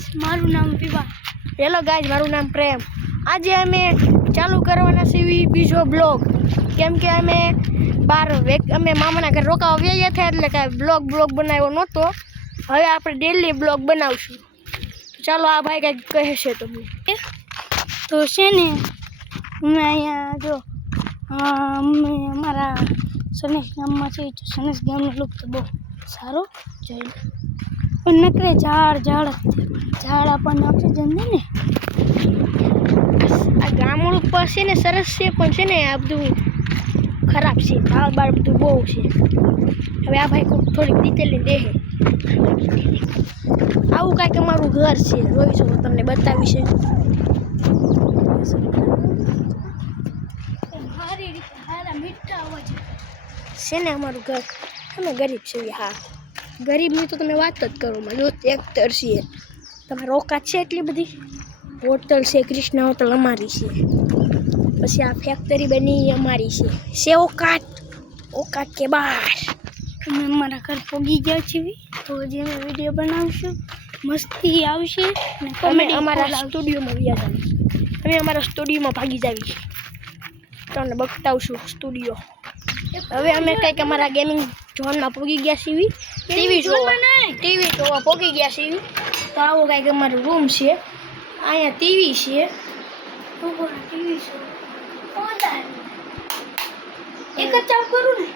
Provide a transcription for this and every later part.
Guys, મારું નામ વિવા. Hello guys, મારું નામ પ્રેમ. આજે અમે ચાલુ કરવાના છીએ બીજો બ્લોગ, કેમ કે અમે અમે મામાના ઘરે રોકાવા વ્યા થયા એટલે કાંઈ બ્લોગ બનાવ્યો નહોતો. હવે આપણે ડેલી બ્લોગ બનાવશું. ચાલો, આ ભાઈ કંઈક કહે છે તમને. તો છે ને, અમે અહીંયા જો અમે અમારા સનેશ ગામમાં છીએ. સનેશ ગામનો લુક તો બહુ સારો જોઈ લો. પણ નકરે ઝાડ આપણને ઓક્સિજન દે ને. આ ગામડું પર છે ને સરસ છે, પણ છે ને આ બધું ખરાબ છે. ઝાડ બાળ બધું બહુ છે. હવે આ ભાઈ થોડીક ડિટેલની દે. આવું કાંઈક અમારું ઘર છે, જોઈશું તો તમને બતાવી છે. છે ને અમારું ઘર. અમે ગરીબ છીએ. હા, ગરીબની તો તમે વાત જ કરો. જો ટ્રેક્ટર છે, તમારે ઓકાત છે એટલી બધી? હોટલ છે, કૃષ્ણા હોટલ અમારી છે. પછી આ ફેક્ટરી બની અમારી છે ઓકાત કે બહાર. અમે અમારા ઘર પહોંચી ગયા છીએ. તો હજી અમે વિડીયો બનાવશું, મસ્તી આવશે. અમે અમારા સ્ટુડિયોમાં વ્યા જઈએ. અમે અમારા સ્ટુડિયોમાં ભાગી જાવી. તમને બતાવશું સ્ટુડિયો. હવે અમે કંઈક અમારા ગેમિંગ ઝોનમાં પહોંચી ગયા છીએ. ટીવી જોવા પહોંચી ગયા છીએ. તો આવો કંઈક અમારું રૂમ છે. અહીંયા ટીવી છે. એક જ ચાલુ કરું ને.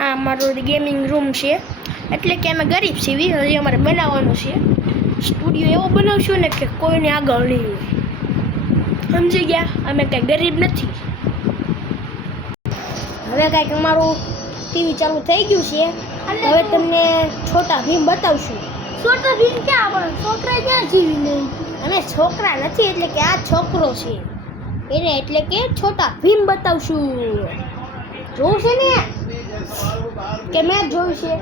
આ અમારો ગેમિંગ રૂમ છે. એટલે કે અમે ગરીબ છીએ. હજી અમારે બનાવવાનું છે. સ્ટુડિયો એવો બનાવશું ને કે કોઈને આગળ નહીં હોય. સમજી ગયા? અમે કંઈ ગરીબ નથી. હવે કાંઈક અમારું ટીવી ચાલુ થઈ ગયું છે. હવે તમને છોટા ભીમ બતાવશું. છોટા ભીમ ક્યાં? આપણે છોકરા ક્યાં જીવી નહીં. અમે છોકરા નથી, એટલે કે આ છોકરો છે એને, એટલે કે છોટા ભીમ બતાવશું. જોવું છે ને કે મેચ જોયું છે?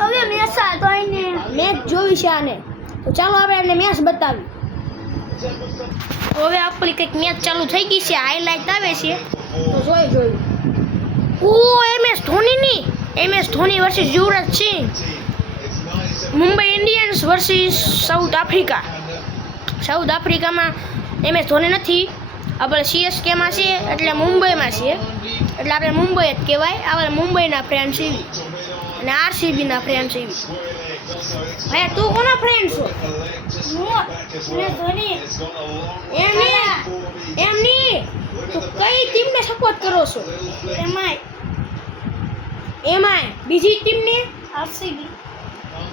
હવે મેસા તો આઈને મેચ જોઈ છે આને. તો ચાલો આપણે એને મેચ બતાવી. હવે આપણી કંઈક મેચ ચાલુ થઈ ગઈ છે. હાઈલાઇટ આવે છે તો જોઈ. MS Dhoni versus Yuvraj Singh. Mumbai Indians versus South Africa. South આફ્રિકામાં MS ધોની નથી. આપણે CSKમાં છે એટલે મુંબઈમાં છે, એટલે આપણે મુંબઈ જ કહેવાય. આપણે મુંબઈના ફ્રેન્ડ છીએ અને RCBના ફ્રેન્ડ છીએ. ભાઈ, તું કોના ફ્રેન્ડ છો? ધોની. એમ નહીં, તું કઈ ટીમને સપોર્ટ કરો છો? એમાંય બીજી ટીમને? RCB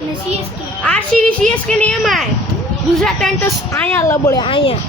ને CSK. RCB CSK ને એમાંય ગુજરાત ટાઇટન્સ અહીંયા લબડે. અહીંયા